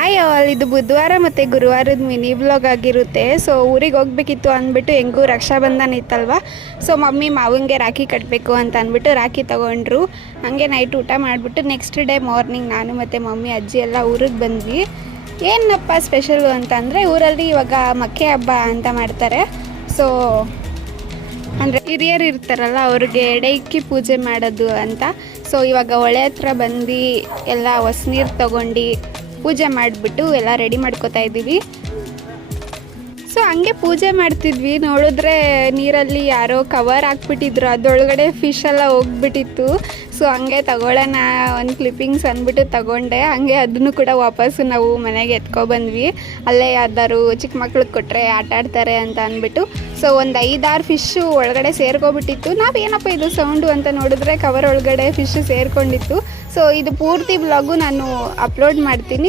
Hi all, ಇದು ಬುಧವಾರ ಮತ್ತು ಗುರುವಾರದ ಮಿನಿ ಬ್ಲಾಗ್ ಆಗಿರುತ್ತೆ. ಸೊ ಊರಿಗೆ ಹೋಗ್ಬೇಕಿತ್ತು ಅಂದ್ಬಿಟ್ಟು ಹೆಂಗೂ ರಕ್ಷಾಬಂಧನ ಇತ್ತಲ್ವ. ಸೊ ಮಮ್ಮಿ ಮಾವಂಗೆ ರಾಖಿ ಕಟ್ಟಬೇಕು ಅಂತ ಅಂದ್ಬಿಟ್ಟು ರಾಖಿ ತೊಗೊಂಡ್ರು. ಹಾಗೆ ನೈಟ್ ಊಟ ಮಾಡಿಬಿಟ್ಟು ನೆಕ್ಸ್ಟ್ ಡೇ ಮಾರ್ನಿಂಗ್ ನಾನು ಮತ್ತು ಮಮ್ಮಿ ಅಜ್ಜಿ ಎಲ್ಲ ಊರಿಗೆ ಬಂದ್ವಿ. ಏನಪ್ಪ ಸ್ಪೆಷಲು ಅಂತಂದರೆ ಊರಲ್ಲಿ ಇವಾಗ ಮಕ್ಕೆ ಹಬ್ಬ ಅಂತ ಮಾಡ್ತಾರೆ. ಸೊ ಅಂದರೆ ಹಿರಿಯರು ಇರ್ತಾರಲ್ಲ ಅವ್ರಿಗೆ ಎಡೆಕ್ಕಿ ಪೂಜೆ ಮಾಡೋದು ಅಂತ. ಸೊ ಇವಾಗ ಹೊಳೆ ಹತ್ರ ಬಂದು ಎಲ್ಲ ಹೊಸ ತೊಗೊಂಡು ಪೂಜೆ ಮಾಡಿಬಿಟ್ಟು ಎಲ್ಲ ರೆಡಿ ಮಾಡ್ಕೋತಾ ಇದ್ದೀವಿ. ಸೊ ಹಂಗೆ ಪೂಜೆ ಮಾಡ್ತಿದ್ವಿ, ನೋಡಿದ್ರೆ ನೀರಲ್ಲಿ ಯಾರೋ ಕವರ್ ಹಾಕ್ಬಿಟ್ಟಿದ್ರು, ಅದರೊಳಗಡೆ ಫಿಶ್ ಎಲ್ಲ ಹೋಗ್ಬಿಟ್ಟಿತ್ತು. ಸೊ ಹಂಗೆ ತಗೊಳ್ಳೋಣ ಒಂದು ಕ್ಲಿಪ್ಪಿಂಗ್ಸ್ ಅಂದ್ಬಿಟ್ಟು ತಗೊಂಡೆ. ಹಂಗೆ ಅದನ್ನು ಕೂಡ ವಾಪಸ್ಸು ನಾವು ಮನೆಗೆ ಎತ್ಕೊಬಂದ್ವಿ. ಅಲ್ಲೇ ಯಾವ್ದಾದ್ರು ಚಿಕ್ಕ ಮಕ್ಳಿಗೆ ಕೊಟ್ಟರೆ ಆಟ ಆಡ್ತಾರೆ ಅಂತ ಅಂದ್ಬಿಟ್ಟು. ಸೊ ಒಂದು 5-6 ಫಿಶ್ಶು ಒಳಗಡೆ ಸೇರ್ಕೊಬಿಟ್ಟಿತ್ತು. ನಾವೇನಪ್ಪ ಇದು ಸೌಂಡು ಅಂತ ನೋಡಿದ್ರೆ ಕವರ್ ಒಳಗಡೆ ಫಿಶ್ ಸೇರ್ಕೊಂಡಿತ್ತು. ಸೊ ಇದು ಪೂರ್ತಿ ಬ್ಲಾಗು ನಾನು ಅಪ್ಲೋಡ್ ಮಾಡ್ತೀನಿ.